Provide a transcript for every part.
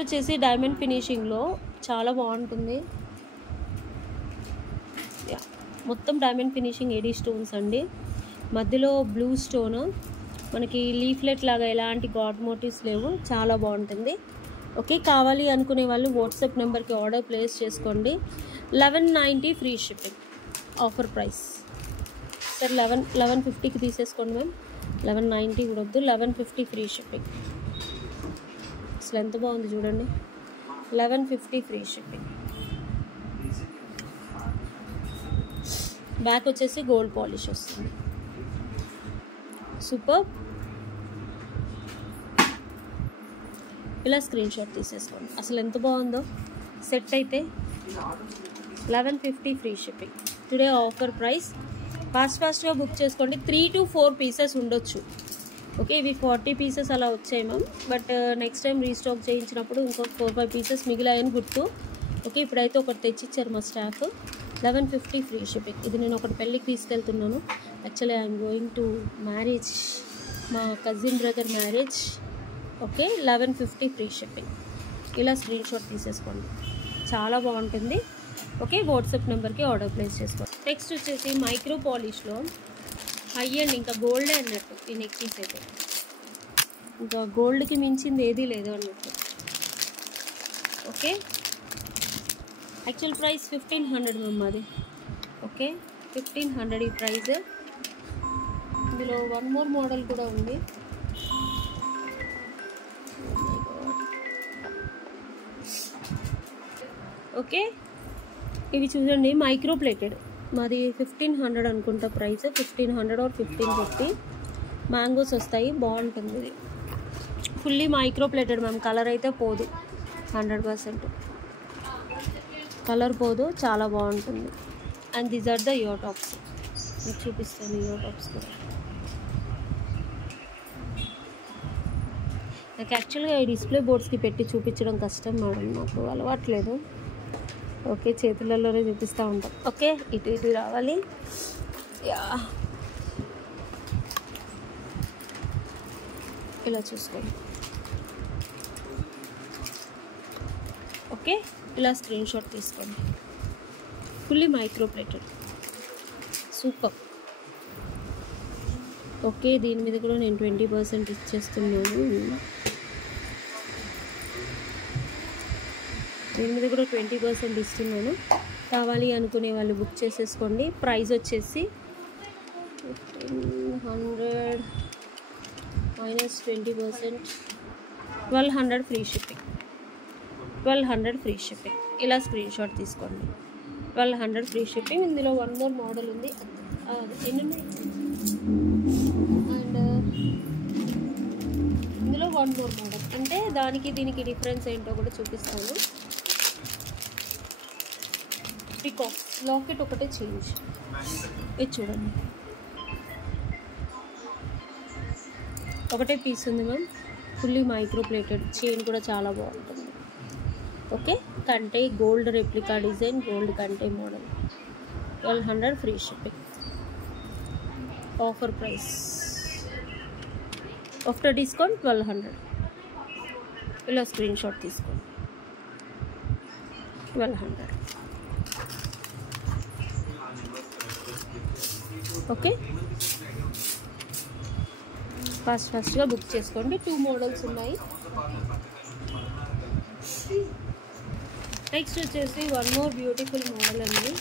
వచ్చేసి డైమండ్ ఫినిషింగ్లో చాలా బాగుంటుంది. మొత్తం డైమండ్ ఫినిషింగ్ ఎడీ స్టోన్స్ అండి. మధ్యలో బ్లూ స్టోన్, మనకి లీఫ్లెట్ లాగా ఎలాంటి గాడ్ మోటివ్స్ లేవు. చాలా బాగుంటుంది. ఓకే, కావాలి అనుకునే వాళ్ళు వాట్సాప్ నెంబర్కి ఆర్డర్ ప్లేస్ చేసుకోండి. 1190 free shipping offer price. Sir 1150కి తీసేసుకోండి మ్యామ్. 1190 కూడా వద్దు, 1150 ఫ్రీ షిప్పింగ్. అసలు ఎంత బాగుంది చూడండి. 1150 ఫ్రీ షిప్పింగ్. బ్యాక్ వచ్చేసి గోల్డ్ పాలిష్ వస్తుంది. సూపర్. ఇలా స్క్రీన్ షాట్ తీసేసుకోండి. అసలు ఎంత బాగుందో సెట్ అయితే. 1150 free shipping. Today offer price. ఫాస్ట్గా బుక్ చేసుకోండి. 3 to 4 పీసెస్ ఉండొచ్చు. ఓకే, ఇవి 40 పీసెస్ అలా వచ్చాయి ma'am. But next time restock చేయించినప్పుడు ఇంకొక 4-5 పీసెస్ మిగిలాయని గుర్తు. ఓకే, ఇప్పుడైతే ఒకటి తెచ్చిచ్చారు మా స్టాఫ్. 1150 free shipping. ఇది నేను ఒకటి పెళ్ళికి తీసుకెళ్తున్నాను. Actually I'm going to marriage, మా cousin brother marriage. Okay, 1150 free shipping. ఇలా స్క్రీన్ షాట్ తీసేసుకోండి. చాలా బాగుంటుంది. ఓకే, వాట్సాప్ నెంబర్కి ఆర్డర్ ప్లేస్ చేసుకోండి. నెక్స్ట్ వచ్చేసి మైక్రో పాలిష్లో హై అండ్ ఇంకా గోల్డే అన్నట్టు ఈ నెక్ పీస్ అయితే. ఇంకా గోల్డ్కి మించింది ఏదీ లేదు అన్నట్టు. ఓకే, యాక్చువల్ ప్రైస్ 1500 మ్యామ్ అది. ఓకే, 1500 ఈ ప్రైస్. ఇందులో వన్ మోర్ మోడల్ కూడా ఉంది. ఓకే, ఇవి చూడండి, మైక్రో ప్లేటెడ్. మాది 1500 అనుకుంటా ప్రైస్. 1500 or 1550. మ్యాంగోస్ వస్తాయి. బాగుంటుంది ఇది. Fully micro plated ma'am. Colour అయితే పోదు, 100% కలర్ పోదు. చాలా బాగుంటుంది. And these are the ear tops. మీకు చూపిస్తాను ఇయర్ టాప్స్ కూడా. నాకు యాక్చువల్గా ఈ డిస్ప్లే బోర్డ్స్కి పెట్టి చూపించడం కష్టం మేడం, నాకు అలవాట్లేదు. ఓకే, చేతులలోనే చూపిస్తూ ఉంటాం. ఓకే, ఇటు రావాలి. యా, ఇలా చూసుకోండి. ఓకే, ఇలా స్క్రీన్ షాట్ తీసుకోండి. Fully micro plated. Super. Okay, దీని మీద కూడా నేను 20% ఇచ్చేస్తున్నాను. దీని మీద కూడా 20% ఇస్తున్నాను. కావాలి అనుకునే వాళ్ళు బుక్ చేసేసుకోండి. ప్రైస్ వచ్చేసి 1500 minus 20%, 1200 free shipping. 1200 free shipping. ఇలా స్క్రీన్ షాట్ తీసుకోండి. 1200 ఫ్రీ షిప్పింగ్. ఇందులో వన్ మోర్ మోడల్ ఉంది. ఎన్ని? అండ్ ఇందులో వన్ మోర్ మోడల్, అంటే దానికి దీనికి డిఫరెన్స్ ఏంటో కూడా చూపిస్తాను. పికాక్ లాకెట్ ఒకటే చేంజ్. ఇది చూడండి, ఒకటే పీస్ ఉంది ma'am. Fully micro plated. Chain కూడా చాలా బాగుంటుంది. ఓకే, కంటే గోల్డ్ రెప్లికా డిజైన్, గోల్డ్ కంటే model. 1200 free shipping. Offer price. After discount 1200. ఇలా స్క్రీన్ షాట్ తీసుకోండి. 1200. ఓకే, ఫాస్ట్గా బుక్ చేసుకోండి. 2 మోడల్స్ ఉన్నాయి. నెక్స్ట్ వచ్చేసి వన్ మోర్ బ్యూటిఫుల్ మోడల్ అండి.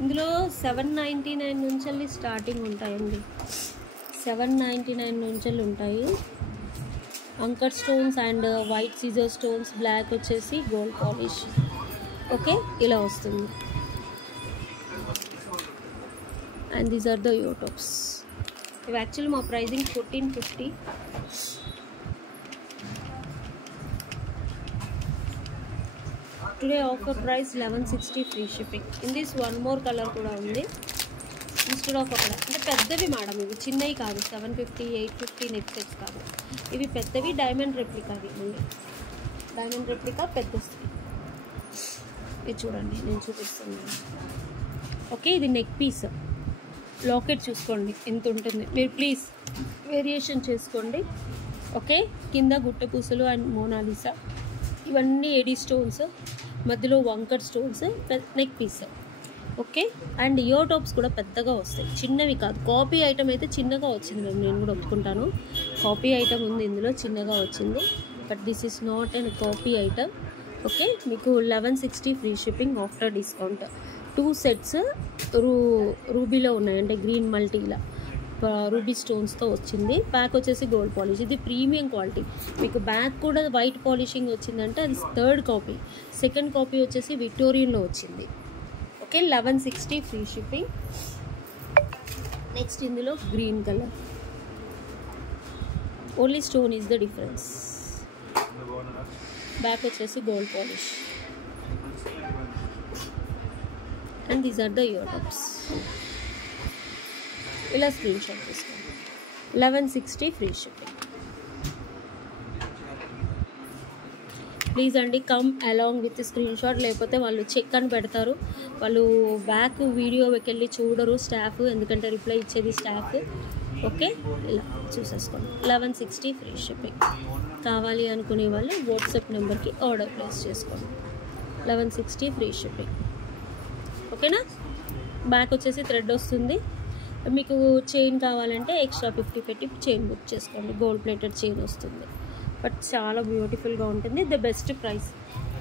ఇందులో 799 నుంచి స్టార్టింగ్ ఉంటాయండి. 799 నుంచి ఉంటాయి. అంకర్ స్టోన్స్ అండ్ వైట్ సీజర్ స్టోన్స్, బ్లాక్ వచ్చేసి గోల్డ్ పాలిష్. ఓకే, ఇలా వస్తుంది. And these are the ear tops. ఇవి యాక్చువల్లీ మా pricing 1450. Today offer price 1160 free shipping. In this one more colour కూడా ఉంది. ఇన్స్టెడ్ ఆఫ్ అక్కడ అంటే పెద్దవి మేడం, ఇవి చిన్నవి కాదు. 750, 850 నెక్ సెట్స్ కాదు, ఇవి పెద్దవి. Diamond replica. అవి డైమండ్ రెప్లికా పెద్ద. ఇది చూడండి, నేను చూపిస్తున్నాను. ఓకే, ఇది నెక్ పీస్. లాకెట్ చూసుకోండి ఎంత ఉంటుంది. మీరు ప్లీజ్ వేరియేషన్ చేసుకోండి. ఓకే, కింద గుట్ట పూసలు అండ్ మోనాలిసా ఇవన్నీ ఎడీ స్టోన్స్, మధ్యలో వంకర్ stones, neck piece. Okay, and ear tops కూడా పెద్దగా వస్తాయి, చిన్నవి కాదు. కాపీ ఐటమ్ అయితే చిన్నగా వచ్చింది మేము, నేను కూడా ఒప్పుకుంటాను. కాపీ ఐటమ్ ఉంది ఇందులో, చిన్నగా వచ్చింది. But this is not and copy item. Okay, మీకు 1160 free shipping after discount. 2 sets రూబీలో ఉన్నాయి, అంటే గ్రీన్ మల్టీలా రూబీ స్టోన్స్తో వచ్చింది. బ్యాక్ వచ్చేసి గోల్డ్ పాలిష్, ఇది ప్రీమియం క్వాలిటీ. మీకు బ్యాక్ కూడా వైట్ పాలిషింగ్ వచ్చిందంటే అది 3rd కాపీ. 2nd కాపీ వచ్చేసి విక్టోరియన్లో వచ్చింది. Okay, 1160 free shipping. నెక్స్ట్ ఇందులో green colour, only stone is the difference. Back వచ్చేసి gold polish and these are the ear tops. ఇలా స్క్రీన్ షాట్ తీసుకోండి. 1160 ఫ్రీ షిప్పింగ్. ప్లీజ్ అండి, come along with screen shot, లేకపోతే వాళ్ళు చెక్ అని పెడతారు. వాళ్ళు బ్యాక్ వీడియోకి వెళ్ళి చూడరు స్టాఫ్, ఎందుకంటే రిప్లై ఇచ్చేది స్టాఫ్. ఓకే, ఇలా చూసేసుకోండి. 1160 ఫ్రీ షిప్పింగ్. కావాలి అనుకునే వాళ్ళు వాట్సాప్ నెంబర్కి ఆర్డర్ ప్లేస్ చేసుకోండి. 1160 ఫ్రీ షిప్పింగ్. ఓకేనా. బ్యాక్ వచ్చేసి థ్రెడ్ వస్తుంది. మీకు చైన్ కావాలంటే ఎక్స్ట్రా 50 పెట్టి చైన్ బుక్ చేసుకోండి. గోల్డ్ ప్లేటెడ్ చైన్ వస్తుంది. బట్ చాలా బ్యూటిఫుల్గా ఉంటుంది. The best price.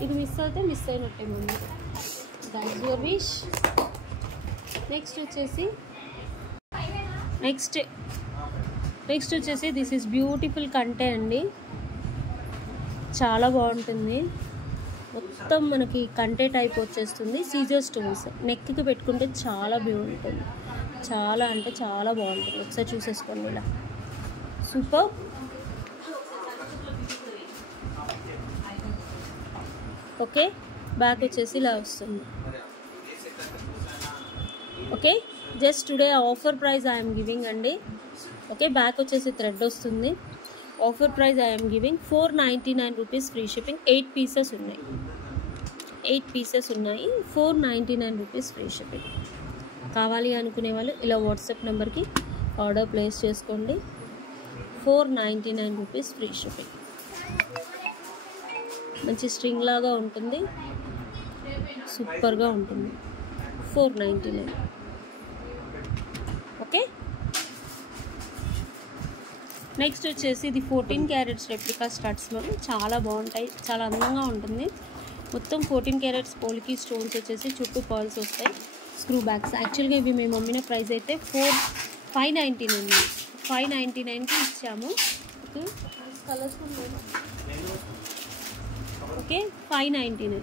ఇది మిస్ అయితే మిస్ అయినట్టే ముందు. That is your wish. Next వచ్చేసి దిస్ ఈస్ బ్యూటిఫుల్ కంటే అండి, చాలా బాగుంటుంది. మొత్తం మనకి కంటే టైప్ వచ్చేస్తుంది. సీజర్ స్టోన్స్ నెక్కి పెట్టుకుంటే చాలా బాగుంటుంది. చాలా అంటే చాలా బాగుంటుంది. ఒకసారి చూసేసుకోండి. ఇలా సూపర్. ఓకే, బ్యాక్ వచ్చేసి ఇలా వస్తుంది. Okay, just today offer price I'm giving అండి. ఓకే, బ్యాక్ వచ్చేసి థ్రెడ్ వస్తుంది. Offer price I'm giving 499 rupees free shipping. 8 pieces ఉన్నాయి. 8 పీసెస్ ఉన్నాయి. 499 రూపీస్ ఫ్రీ షిప్పింగ్. కావాలి అనుకునే వాళ్ళు ఇలా వాట్సాప్ నెంబర్కి ఆర్డర్ ప్లేస్ చేసుకోండి. 499 రూపీస్ ఫ్రీ షిప్పింగ్. మంచి స్ట్రింగ్ లాగా ఉంటుంది, సూపర్గా ఉంటుంది. 499. ఓకే, నెక్స్ట్ వచ్చేసి ఇది 14 క్యారెట్స్ రెప్లికా స్టడ్స్. మనం చాలా బాగుంటాయి, చాలా అందంగా ఉంటుంది. మొత్తం 14 క్యారెట్స్ పోల్కి స్టోన్స్ వచ్చేసి చుట్టూ పర్ల్స్ వస్తాయి. Screw bags. యాక్చువల్గా ఇవి మేము అమ్మిన ప్రైస్ అయితే 599. 599కి ఇచ్చాము. Okay, colourful. Okay, 599.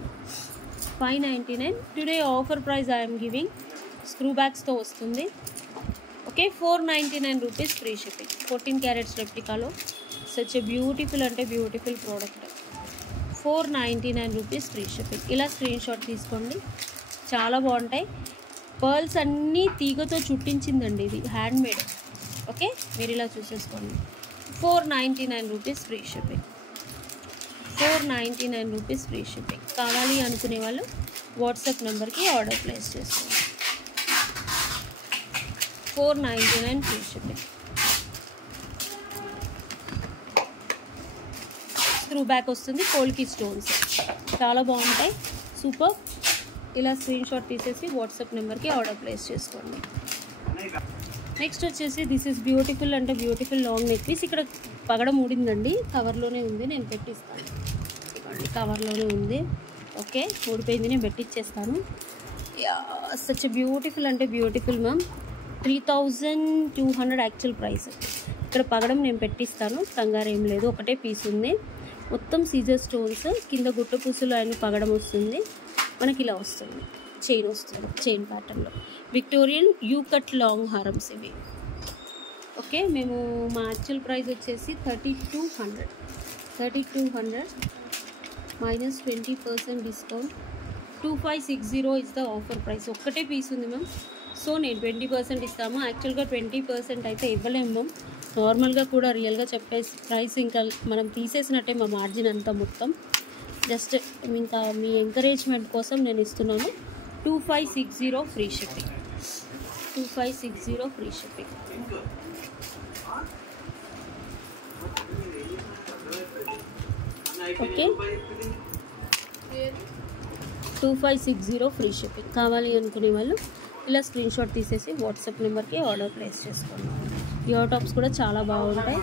Today offer price I'm giving. Screw బ్యాగ్స్తో వస్తుంది. Okay, 499 rupees free shipping. 14 carats రెప్లికాలో సచ్ ఎ బ్యూటిఫుల్ అంటే beautiful product. 499 rupees free shipping. ఇలా స్క్రీన్ షాట్ తీసుకోండి. చాలా బాగుంటాయి. పర్ల్స్ అన్నీ తీగతో చుట్టించిందండి, ఇది హ్యాండ్మేడ్. ఓకే, మీరు ఇలా చూసేసుకోండి. 499 rupees free shipping. 499 rupees free shipping. కావాలి అనుకునే వాళ్ళు వాట్సాప్ నెంబర్కి ఆర్డర్ ప్లేస్ చేసుకోండి. 499 ఫ్రీ షిప్పింగ్. స్క్రూ బ్యాక్ వస్తుంది. పోల్కి స్టోన్స్ చాలా బాగుంటాయి, సూపర్. ఇలా స్క్రీన్ షాట్ తీసేసి వాట్సాప్ నెంబర్కి ఆర్డర్ ప్లేస్ చేసుకోండి. నెక్స్ట్ వచ్చేసి దిస్ ఈస్ బ్యూటిఫుల్ అంటే బ్యూటిఫుల్ లాంగ్ నెక్ పీస్. ఇక్కడ పగడం ఊడిందండి, కవర్లోనే ఉంది, నేను పెట్టిస్తాను. కవర్లోనే ఉంది. ఓకే, ఊడిపోయింది, నేను పెట్టిచ్చేస్తాను. సచ్ బ్యూటిఫుల్ అంటే బ్యూటిఫుల్ మ్యామ్. 3200 actual price. ఇక్కడ పగడం నేను పెట్టిస్తాను, కంగారు ఏం లేదు. ఒకటే పీస్ ఉంది. మొత్తం సీజర్ స్టోన్స్, కింద గుట్ట పూసలు అయిన పగడం వస్తుంది. మనకి ఇలా వస్తుంది, చైన్ వస్తుంది, చైన్ ప్యాటర్న్లో. విక్టోరియన్ యూ కట్ లాంగ్ హారమ్స్ ఇవి. ఓకే, మేము మా యాక్చువల్ ప్రైస్ వచ్చేసి 3200 minus 20% discount. 2560 is the offer price. ఒక్కటే పీస్ ఉంది మ్యామ్, సో నేను 20% ఇస్తాము. యాక్చువల్గా 20% అయితే ఇవ్వలేము మ్యామ్. నార్మల్గా కూడా రియల్గా చెప్పే ప్రైస్ ఇంకా మనం తీసేసినట్టే మా మార్జిన్ అంతా మొత్తం. జస్ట్ ఇంకా మీ ఎంకరేజ్మెంట్ కోసం నేను ఇస్తున్నాను. 2560 free shipping. 2560 free shipping. Okay 2560 free shipping. కావాలి అనుకునే వాళ్ళు ఇలా స్క్రీన్ షాట్ తీసేసి వాట్సాప్ నెంబర్కి ఆర్డర్ ప్లేస్ చేసుకోండి. ప్యూర్ టాప్స్ కూడా చాలా బాగుంటాయి.